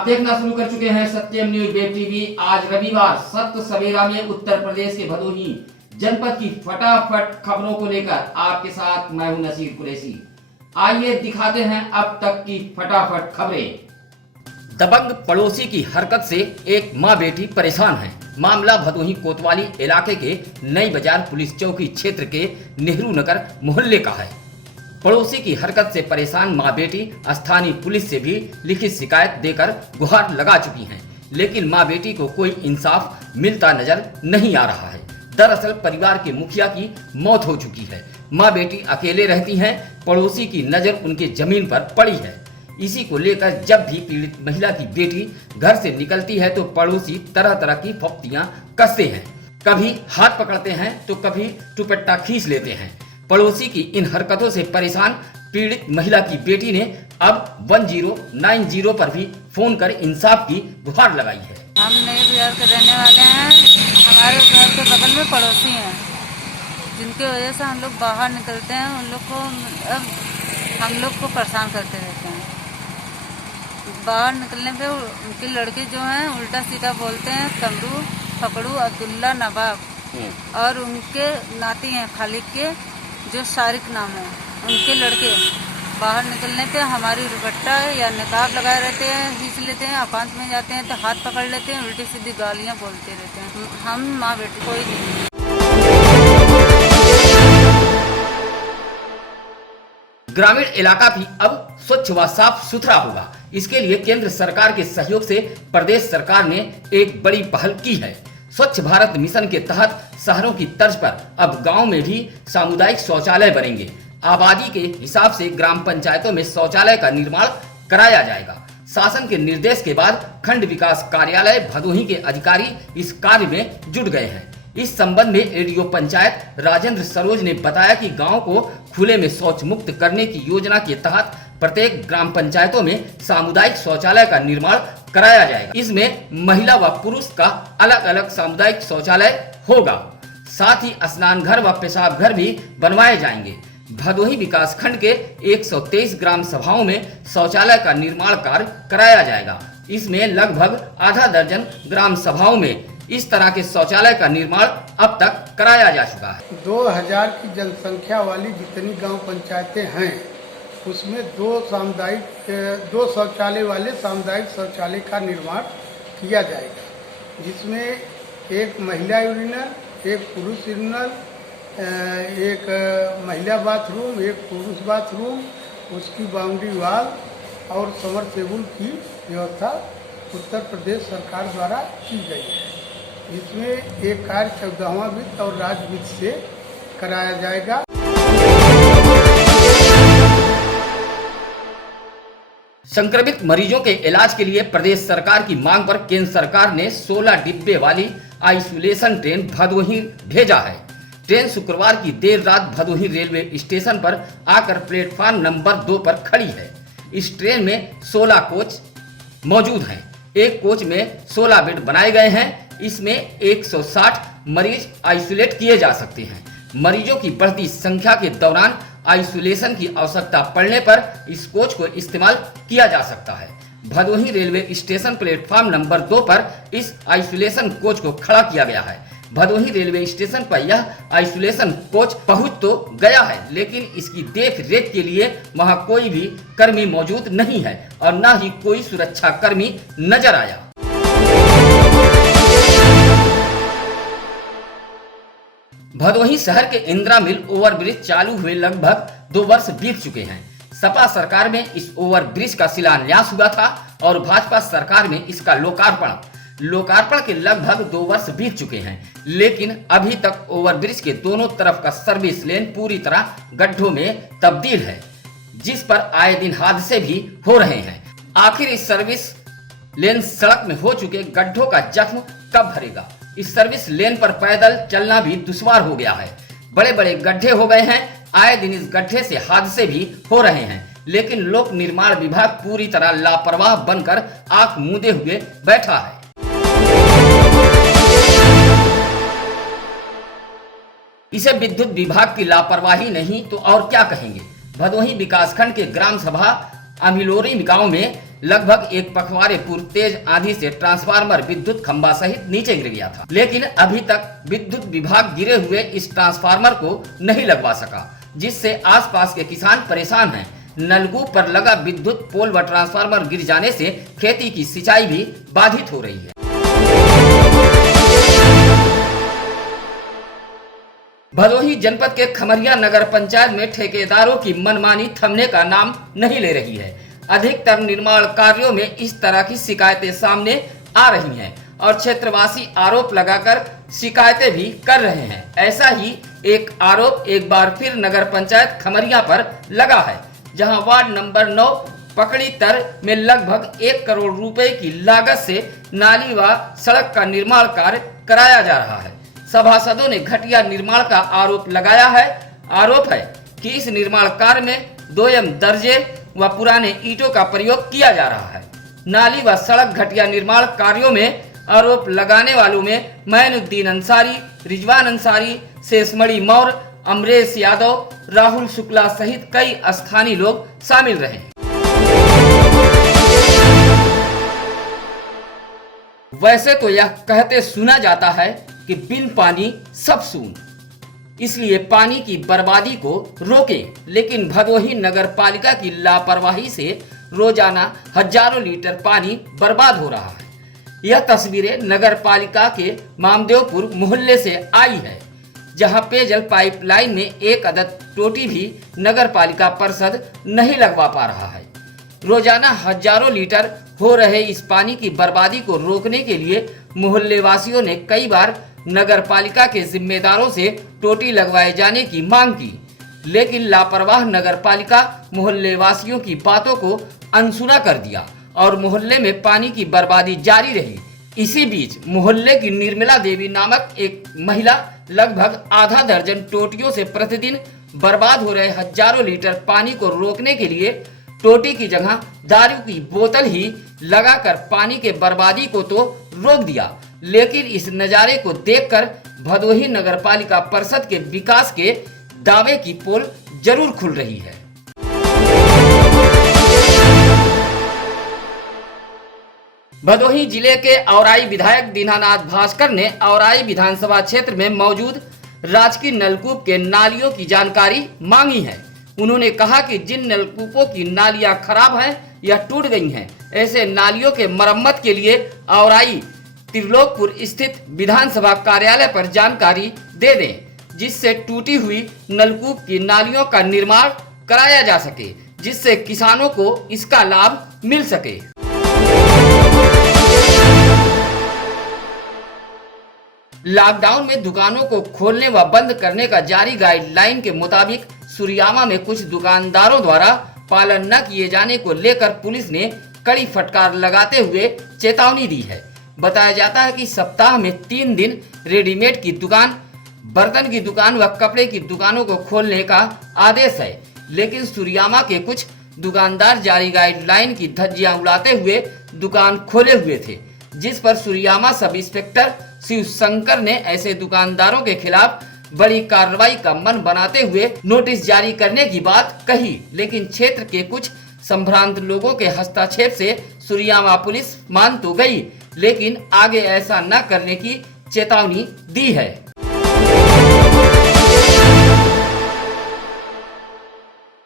आप देखना शुरू कर चुके हैं सत्यम न्यूज वेब टीवी। आज रविवार सत्य सवेरा में उत्तर प्रदेश के भदोही जनपद की फटाफट खबरों को लेकर आपके साथ मैं हूं नसीर कुरैशी। आइए दिखाते हैं अब तक की फटाफट खबरें। दबंग पड़ोसी की हरकत से एक मां बेटी परेशान है। मामला भदोही कोतवाली इलाके के नई बाजार पुलिस चौकी क्षेत्र के नेहरू नगर मोहल्ले का है। पड़ोसी की हरकत से परेशान मां बेटी स्थानीय पुलिस से भी लिखित शिकायत देकर गुहार लगा चुकी हैं, लेकिन मां बेटी को कोई इंसाफ मिलता नजर नहीं आ रहा है। दरअसल परिवार के मुखिया की मौत हो चुकी है। मां बेटी अकेले रहती हैं। पड़ोसी की नजर उनके जमीन पर पड़ी है। इसी को लेकर जब भी पीड़ित महिला की बेटी घर से निकलती है तो पड़ोसी तरह तरह की फप्तियां कसते हैं। कभी हाथ पकड़ते हैं तो कभी दुपट्टा खींच लेते हैं। पड़ोसी की इन हरकतों से परेशान पीड़ित महिला की बेटी ने अब 1090 पर भी फोन कर इंसाफ की गुहार लगाई है। हम नए बाजार के रहने वाले हैं। हमारे घर के बगल में पड़ोसी हैं, जिनके वजह से हम लोग बाहर निकलते हैं। उन लोग को अब हम लोग को परेशान करते रहते हैं। बाहर निकलने पे उनके लड़के जो हैं उल्टा सीधा बोलते हैं, कमरू फकड़ू अब्दुल्ला नवाब और उनके नाती हैं खालिद के जो शारिक नाम है, उनके लड़के बाहर निकलने पे हमारी दुपट्टा या निकाब लगाए रहते हैं, खींच लेते हैं। एकांत में जाते हैं तो हाथ पकड़ लेते हैं, उल्टी सीधी गालियां बोलते रहते हैं। हम माँ बेटी कोई नहीं। ग्रामीण इलाका भी अब स्वच्छ व साफ सुथरा होगा। इसके लिए केंद्र सरकार के सहयोग से प्रदेश सरकार ने एक बड़ी पहल की है। स्वच्छ भारत मिशन के तहत शहरों की तर्ज पर अब गांव में भी सामुदायिक शौचालय बनेंगे। आबादी के हिसाब से ग्राम पंचायतों में शौचालय का निर्माण कराया जाएगा। शासन के निर्देश के बाद खंड विकास कार्यालय भदोही के अधिकारी इस कार्य में जुट गए हैं। इस संबंध में एडीओ पंचायत राजेंद्र सरोज ने बताया कि गांव को खुले में शौच मुक्त करने की योजना के तहत प्रत्येक ग्राम पंचायतों में सामुदायिक शौचालय का निर्माण कराया जाएगा। इसमें महिला व पुरुष का अलग अलग सामुदायिक शौचालय होगा। साथ ही स्नान घर व पेशाब घर भी बनवाए जाएंगे। भदोही विकास खंड के 123 ग्राम सभाओं में शौचालय का निर्माण कार्य कराया जाएगा। इसमें लगभग आधा दर्जन ग्राम सभाओं में इस तरह के शौचालय का निर्माण अब तक कराया जा चुका है। 2000 की जनसंख्या वाली जितनी गांव पंचायतें हैं, उसमें दो शौचालय वाले सामुदायिक शौचालय का निर्माण किया जाएगा, जिसमें एक महिला यूरिनल, एक पुरुष यूरिनल, एक महिला बाथरूम, एक पुरुष बाथरूम, उसकी बाउंड्री वाल और समरसेबुल की व्यवस्था उत्तर प्रदेश सरकार द्वारा की गई है। जिसमें एक कार्य 14वां वित्त और राज्य वित्त से कराया जाएगा। संक्रमित मरीजों के इलाज के लिए प्रदेश सरकार की मांग पर केंद्र सरकार ने 16 डिब्बे वाली आइसोलेशन ट्रेन भदोही भेजा है। ट्रेन शुक्रवार की देर रात भदोही रेलवे स्टेशन पर आकर प्लेटफार्म नंबर 2 पर खड़ी है। इस ट्रेन में 16 कोच मौजूद हैं। एक कोच में 16 बेड बनाए गए हैं। इसमें 160 मरीज आइसोलेट किए जा सकते हैं। मरीजों की बढ़ती संख्या के दौरान आइसोलेशन की आवश्यकता पड़ने पर इस कोच को इस्तेमाल किया जा सकता है। Bhadohi railway station platform number 2 पर इस आइसोलेशन कोच को खड़ा किया गया है। भदोही रेलवे स्टेशन पर यह आइसोलेशन कोच पहुंच तो गया है, लेकिन इसकी देख रेख के लिए वहां कोई भी कर्मी मौजूद नहीं है और न ही कोई सुरक्षा कर्मी नजर आया। भदोही शहर के इंदिरा मिल ओवरब्रिज चालू हुए लगभग 2 वर्ष बीत चुके हैं। सपा सरकार में इस ओवरब्रिज का शिलान्यास हुआ था और भाजपा सरकार में इसका लोकार्पण के लगभग 2 वर्ष बीत चुके हैं, लेकिन अभी तक ओवरब्रिज के दोनों तरफ का सर्विस लेन पूरी तरह गड्ढों में तब्दील है, जिस पर आए दिन हादसे भी हो रहे हैं। आखिर इस सर्विस लेन सड़क में हो चुके गड्ढों का जख्म कब भरेगा? इस सर्विस लेन पर पैदल चलना भी दुश्वार हो गया है। बड़े बड़े गड्ढे हो गए हैं। आए दिन इस गड्ढे से हादसे भी हो रहे हैं, लेकिन लोक निर्माण विभाग पूरी तरह लापरवाह बनकर आंख मूंदे हुए बैठा है। इसे विद्युत विभाग की लापरवाही नहीं तो और क्या कहेंगे। भदोही विकासखंड के ग्राम सभा अमिलोरी गांव में लगभग एक पखवाड़े पूर्व तेज आंधी से ट्रांसफार्मर विद्युत खंभा सहित नीचे गिर गया था, लेकिन अभी तक विद्युत विभाग गिरे हुए इस ट्रांसफार्मर को नहीं लगवा सका, जिससे आसपास के किसान परेशान हैं। नलकूप पर लगा विद्युत पोल व ट्रांसफार्मर गिर जाने से खेती की सिंचाई भी बाधित हो रही है। भदोही जनपद के खमरिया नगर पंचायत में ठेकेदारों की मनमानी थमने का नाम नहीं ले रही है। अधिकतर निर्माण कार्यों में इस तरह की शिकायतें सामने आ रही हैं और क्षेत्रवासी आरोप लगाकर शिकायतें भी कर रहे हैं। ऐसा ही एक आरोप एक बार फिर नगर पंचायत खमरिया पर लगा है, जहां वार्ड नंबर 9 पकड़ी तर में लगभग 1 करोड़ रुपए की लागत से नाली व सड़क का निर्माण कार्य कराया जा रहा है। सभासदों ने घटिया निर्माण का आरोप लगाया है। आरोप है कि इस निर्माण कार्य में 2M दर्जे व पुराने ईंटों का प्रयोग किया जा रहा है। नाली व सड़क घटिया निर्माण कार्यों में आरोप लगाने वालों में मैनुद्दीन अंसारी, रिजवान अंसारी, शेषमणि मौर्य, अमरेश यादव, राहुल शुक्ला सहित कई स्थानीय लोग शामिल रहे। वैसे तो यह कहते सुना जाता है कि बिन पानी सब सून, इसलिए पानी की बर्बादी को रोकें, लेकिन भदोही नगर पालिका की लापरवाही से रोजाना हजारों लीटर पानी बर्बाद हो रहा है। यह तस्वीरें नगर पालिका के मामदेवपुर मोहल्ले से आई है, जहां पेयजल पाइपलाइन में एक अदद टोटी भी नगर पालिका परिषद नहीं लगवा पा रहा है। रोजाना हजारों लीटर हो रहे इस पानी की बर्बादी को रोकने के लिए मोहल्ले वासियों ने कई बार नगर पालिका के जिम्मेदारों से टोटी लगवाए जाने की मांग की, लेकिन लापरवाह नगर पालिका मोहल्ले वासियों की बातों को अनसुना कर दिया और मोहल्ले में पानी की बर्बादी जारी रही। इसी बीच मोहल्ले की निर्मला देवी नामक एक महिला लगभग आधा दर्जन टोटियों से प्रतिदिन बर्बाद हो रहे हजारों लीटर पानी को रोकने के लिए टोटी की जगह दारू की बोतल ही लगाकर पानी के बर्बादी को तो रोक दिया, लेकिन इस नज़ारे को देखकर भदोही नगरपालिका परिषद के विकास के दावे की पोल जरूर खुल रही है। भदोही जिले के औराई विधायक दीनानाथ भास्कर ने औराई विधानसभा क्षेत्र में मौजूद राजकीय नलकूप के नालियों की जानकारी मांगी है। उन्होंने कहा कि जिन नलकूपों की नालियां खराब हैं या टूट गई हैं, ऐसे नालियों के मरम्मत के लिए औराई त्रिलोकपुर स्थित विधानसभा कार्यालय पर जानकारी दे दें, जिससे टूटी हुई नलकूप की नालियों का निर्माण कराया जा सके, जिससे किसानों को इसका लाभ मिल सके। लॉकडाउन में दुकानों को खोलने व बंद करने का जारी गाइडलाइन के मुताबिक सुरियामा में कुछ दुकानदारों द्वारा पालन न किए जाने को लेकर पुलिस ने कड़ी फटकार लगाते हुए चेतावनी दी है। बताया जाता है कि सप्ताह में 3 दिन रेडीमेड की दुकान, बर्तन की दुकान व कपड़े की दुकानों को खोलने का आदेश है, लेकिन सुरियामा के कुछ दुकानदार जारी गाइडलाइन की धज्जियां उड़ाते हुए दुकान खोले हुए थे, जिस पर सुरियामा सब इंस्पेक्टर शिव शंकर ने ऐसे दुकानदारों के खिलाफ बड़ी कार्रवाई का मन बनाते हुए नोटिस जारी करने की बात कही, लेकिन क्षेत्र के कुछ संभ्रांत लोगों के हस्तक्षेप से सुरियामा पुलिस मान तो गई, लेकिन आगे ऐसा न करने की चेतावनी दी है।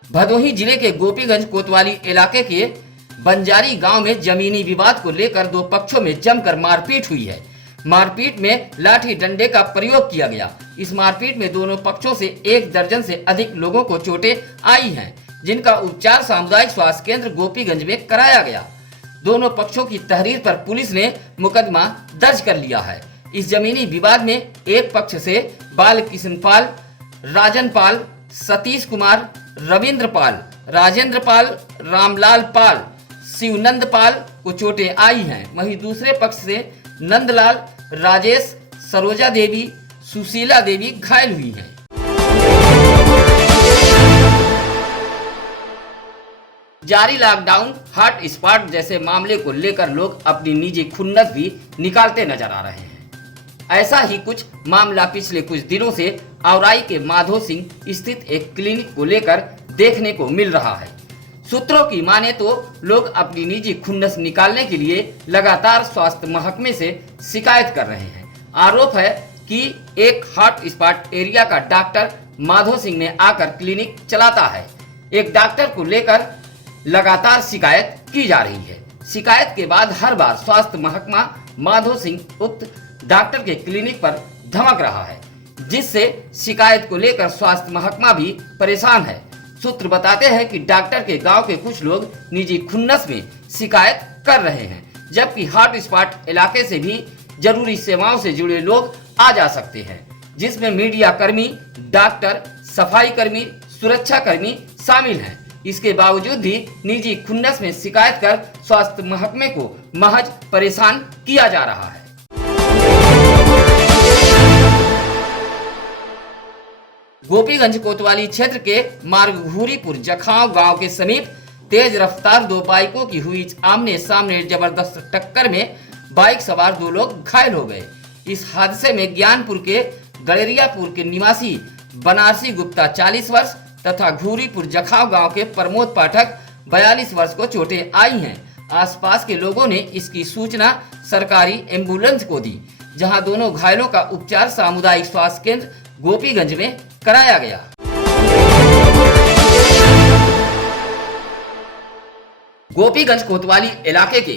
भदोही जिले के गोपीगंज कोतवाली इलाके के बंजारी गांव में जमीनी विवाद को लेकर 2 पक्षों में जमकर मारपीट हुई है। मारपीट में लाठी डंडे का प्रयोग किया गया। इस मारपीट में दोनों पक्षों से 1 दर्जन से अधिक लोगों को चोटें आई हैं, जिनका उपचार सामुदायिक स्वास्थ्य केंद्र गोपीगंज में कराया गया। दोनों पक्षों की तहरीर पर पुलिस ने मुकदमा दर्ज कर लिया है। इस जमीनी विवाद में एक पक्ष से बालकृष्ण पाल, राजन पाल, सतीश कुमार, रविंद्र पाल, राजेंद्र पाल, रामलाल पाल, शिवनंद पाल को चोटें आई हैं। वहीं दूसरे पक्ष से नंदलाल, राजेश, सरोजा देवी, सुशीला देवी घायल हुई हैं। जारी लॉकडाउन, हॉट स्पॉट जैसे मामले को लेकर लोग अपनी निजी खुन्नस भी निकालते नजर आ रहे हैं। ऐसा ही कुछ मामला पिछले कुछ दिनों से औराई के माधो सिंह स्थित एक क्लिनिक को लेकर देखने को मिल रहा है, सूत्रों की माने तो लोग अपनी निजी खुन्नस निकालने के लिए लगातार स्वास्थ्य महकमे से शिकायत कर रहे हैं। आरोप है कि एक हॉट स्पॉट एरिया का डॉक्टर माधो सिंह ने आकर क्लिनिक चलाता है। एक डॉक्टर को लेकर लगातार शिकायत की जा रही है। शिकायत के बाद हर बार स्वास्थ्य महकमा माधो सिंह उक्त डॉक्टर के क्लिनिक पर धमक रहा है, जिससे शिकायत को लेकर स्वास्थ्य महकमा भी परेशान है। सूत्र बताते हैं कि डॉक्टर के गांव के कुछ लोग निजी खुन्नस में शिकायत कर रहे हैं, जबकि हॉट स्पॉट इलाके से भी जरूरी सेवाओं से जुड़े लोग आ जा सकते हैं, जिसमें मीडिया कर्मी, डॉक्टर, सफाई कर्मी, सुरक्षा कर्मी शामिल हैं। इसके बावजूद भी निजी खुन्नस में शिकायत कर स्वास्थ्य महकमे को महज परेशान किया जा रहा है। गोपीगंज कोतवाली क्षेत्र के मार्गघूरीपुर जखांव गांव के समीप तेज रफ्तार दो बाइकों की हुई आमने सामने जबरदस्त टक्कर में बाइक सवार दो लोग घायल हो गए। इस हादसे में ज्ञानपुर के गड़ेरियापुर के निवासी बनारसी गुप्ता 40 वर्ष तथा घूरीपुर जखांव गांव के प्रमोद पाठक 42 वर्ष को चोटें आई हैं। आसपास के लोगों ने इसकी सूचना सरकारी एम्बुलेंस को दी, जहां दोनों घायलों का उपचार सामुदायिक स्वास्थ्य केंद्र गोपीगंज में कराया गया। गोपीगंज कोतवाली इलाके के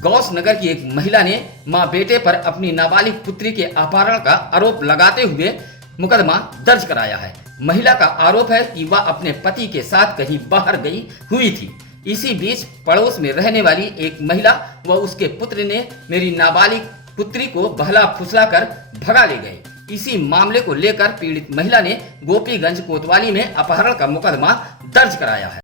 गौस नगर की एक महिला ने मां बेटे पर अपनी नाबालिग पुत्री के अपहरण का आरोप लगाते हुए मुकदमा दर्ज कराया है। महिला का आरोप है कि वह अपने पति के साथ कहीं बाहर गई हुई थी। इसी बीच पड़ोस में रहने वाली एक महिला व उसके पुत्र ने मेरी नाबालिग पुत्री को बहला फुसला कर भगा ले गए। इसी मामले को लेकर पीड़ित महिला ने गोपीगंज कोतवाली में अपहरण का मुकदमा दर्ज कराया है।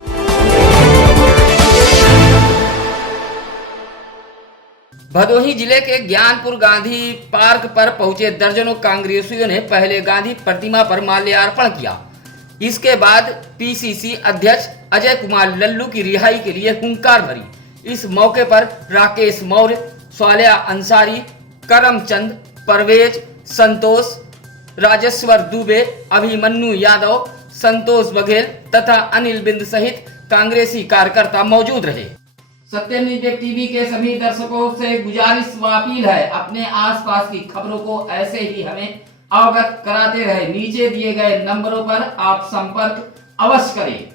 भदोही जिले के ज्ञानपुर गांधी पार्क पर पहुंचे दर्जनों कांग्रेसियों ने पहले गांधी प्रतिमा पर माल्यार्पण किया। इसके बाद पीसीसी अध्यक्ष अजय कुमार लल्लू की रिहाई के लिए हुंकार भरी। इस मौके पर राकेश मौर्य, स्वालिया अंसारी, करमचंद, परवेज, संतोष, राजेश्वर दुबे, अभिमन्यु यादव, संतोष बघेल तथा अनिल बिंद सहित कांग्रेसी कार्यकर्ता मौजूद रहे। सत्यम न्यूज़ वेब टीवी के सभी दर्शकों से गुजारिश व अपील है, अपने आसपास की खबरों को ऐसे ही हमें अवगत कराते रहे। नीचे दिए गए नंबरों पर आप संपर्क अवश्य करें।